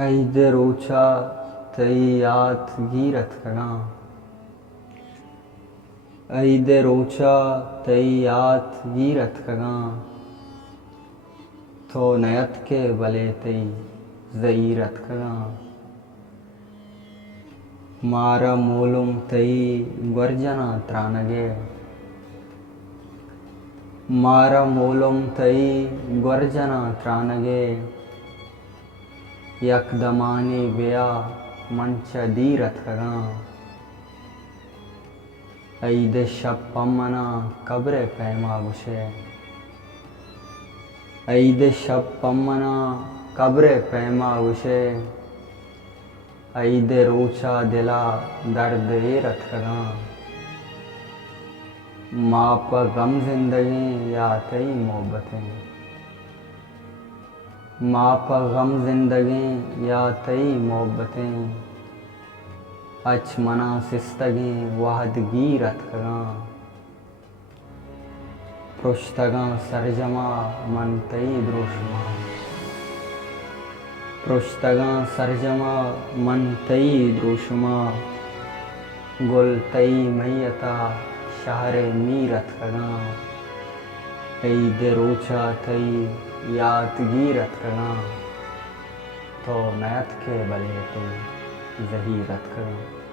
ऐदे रोचा तैयात गीरत कगा। ऐदे रोचा तैयात गीरत कगा। तो नयत के बले तई ज़ईरत कगा। मारा मोलुम तई गर्जना त्रानगे। मारा मोलुम तई गर्जना त्रानगे। यकदमानी बेया मंच दीरत कगा। ऐदे शब पम्मना कब्रे पैमा गुशे। ऐदे शब पम्मना कब्रे पैमा गुशे। ऐदे रोचा दिला दर्द एरत कगा। माप गम जिंदगी या तई मोहब्बतें। माप गम जिंदगी या तई मोहब्बतें। अच मना सिस्तगी वहद गीरत कगा। पृष्ठगा सरजमा मन तई द्रोशमा। पृष्ठगा सरजमा मन तई द्रोशमा। गुल तई मैयता शहरे मीरत कगा। ऐदे रोचा तई यात गीरत कगा। तो नयत के बले तई ज़हीरत कगा।